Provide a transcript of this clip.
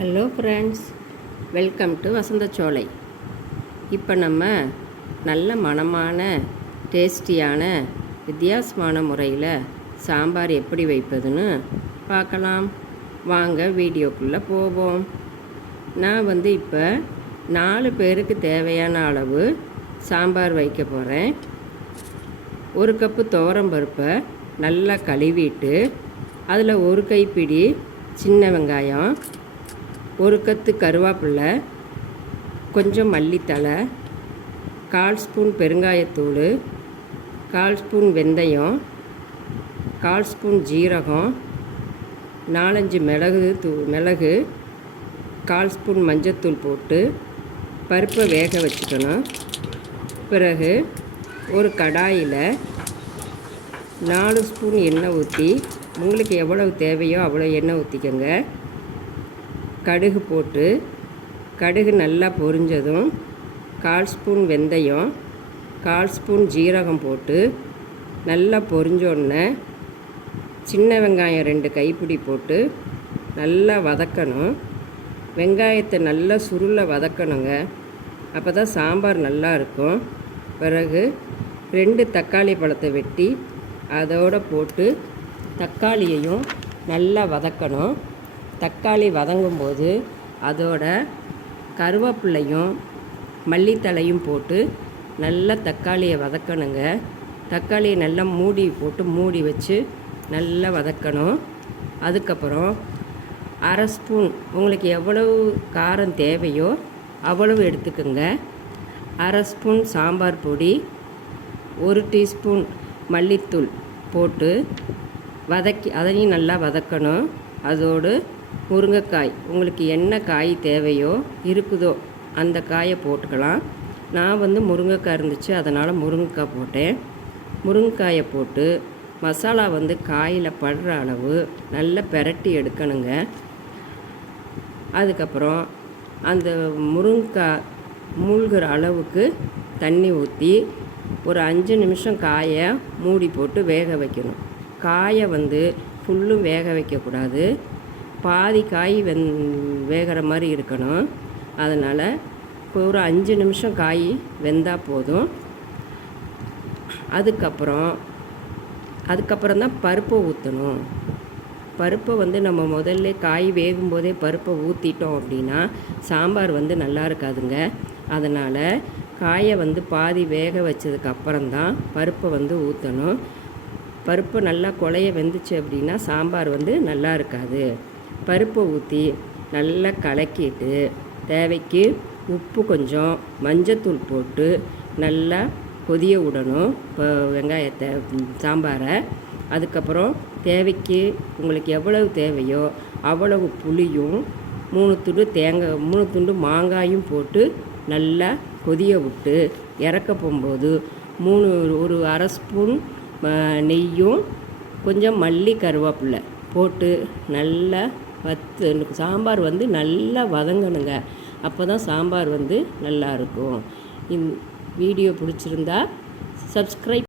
Hello friends welcome to Vasanthacholai இப்போ நம்ம நல்ல மணமான டேஸ்டியான வித்தியாசமான முறையில் சாம்பார் எப்படி வைப்பதுன்னு பார்க்கலாம். வாங்க வீடியோக்குள்ளே போவோம். நான் வந்து இப்போ நாலு பேருக்கு தேவையான அளவு சாம்பார் வைக்க போகிறேன் ஒரு கப்பு துவரம்பருப்பை நல்லா கழுவிட்டு அதில் ஒரு கைப்பிடி சின்ன வெங்காயம் ஒரு கத்து கருவேப்பிலை கொஞ்சம் மல்லித்தழை கால் ஸ்பூன் பெருங்காயத்தூள் கால் ஸ்பூன் வெந்தயம் கால் ஸ்பூன் ஜீரகம் நாலஞ்சு மிளகு தூ மிளகு கால் ஸ்பூன் மஞ்சத்தூள் போட்டு பருப்பை வேக வச்சுக்கணும். பிறகு ஒரு கடாயில் நாலு ஸ்பூன் எண்ணெய் ஊற்றி உங்களுக்கு எவ்வளவு தேவையோ அவ்வளோ எண்ணெய் ஊற்றிக்கோங்க கடுகு போட்டு கடுகு நல்லா பொரிஞ்சதும் கால் ஸ்பூன் வெந்தயம் கால் ஸ்பூன் ஜீரகம் போட்டு நல்லா பொரிஞ்சோடனே சின்ன வெங்காயம் ரெண்டு கைப்பிடி போட்டு நல்லா வதக்கணும். வெங்காயத்தை நல்லா சுருளில் வதக்கணுங்க. அப்போ தான் சாம்பார் நல்லா இருக்கும். பிறகு ரெண்டு தக்காளி பழத்தை வெட்டி அதோடு போட்டு தக்காளியையும் நல்லா வதக்கணும். தக்காளி வதங்கும்போது அதோட கருவேப்பிலையும் மல்லித்தலையும் போட்டு நல்லா தக்காளியை வதக்கணுங்க. தக்காளியை நல்லா மூடி போட்டு மூடி வச்சு நல்லா வதக்கணும். அதுக்கப்புறம் அரை ஸ்பூன் உங்களுக்கு எவ்வளவு காரம் தேவையோ அவ்வளவு எடுத்துக்கோங்க. அரை ஸ்பூன் சாம்பார் பொடி ஒரு டீஸ்பூன் மல்லித்தூள் போட்டு வதக்கி அதையும் நல்லா வதக்கணும். அதோடு முருங்கைக்காய். உங்களுக்கு என்ன காய் தேவையோ இருக்குதோ அந்த காயை போட்டுக்கலாம். நான் வந்து முருங்கைக்காய் இருந்துச்சு அதனால் முருங்கைக்காய் போட்டேன். முருங்கைக்காயை போட்டு மசாலா வந்து காயில் படுற அளவு நல்லா பெரட்டி எடுக்கணுங்க. அதுக்கப்புறம் அந்த முருங்கைக்காய் மூழ்கிற அளவுக்கு தண்ணி ஊற்றி ஒரு அஞ்சு நிமிஷம் காயை மூடி போட்டு வேக வைக்கணும். காயை வந்து ஃபுல்லும் வேக வைக்கக்கூடாது. பாதி காய் வெந் வேகிற மாதிரி இருக்கணும். அதனால் இப்போ ஒரு அஞ்சு நிமிஷம் காய் வெந்தால் போதும். அதுக்கப்புறம் அதுக்கப்புறம் தான் பருப்பை ஊற்றணும் பருப்பை வந்து நம்ம முதல்ல காய் வேகும்போதே பருப்பை ஊற்றிட்டோம் அப்படின்னா சாம்பார் வந்து நல்லா இருக்காதுங்க. அதனால் காயை வந்து பாதி வேக வச்சதுக்கு அப்புறம்தான் பருப்பை வந்து ஊற்றணும் பருப்பு நல்லா குழைய வெந்துச்சு அப்படின்னா சாம்பார் வந்து நல்லா இருக்காது. பருப்பை ஊற்றி நல்லா கலக்கிட்டு தேவைக்கு உப்பு கொஞ்சம் மஞ்சத்தூள் போட்டு நல்லா கொதிய விடணும். இப்போ வெங்காயத்தை சாம்பாரை. அதுக்கப்புறம் தேவைக்கு உங்களுக்கு எவ்வளவு தேவையோ அவ்வளவு புளியும் மூணு துண்டு தேங்காய் மூணு துண்டு மாங்காயும் போட்டு நல்லா கொதிய விட்டு இறக்க போகும்போது மூணு ஒரு அரை ஸ்பூன் நெய்யும் கொஞ்சம் மல்லி கருவேப்பில்லை போட்டு நல்லா வத்து சாம்பார் வந்து நல்லா வதங்கணுங்க. அப்போ தான் சாம்பார் வந்து நல்லாயிருக்கும் இந் வீடியோ பிடிச்சிருந்தா சப்ஸ்கிரைப்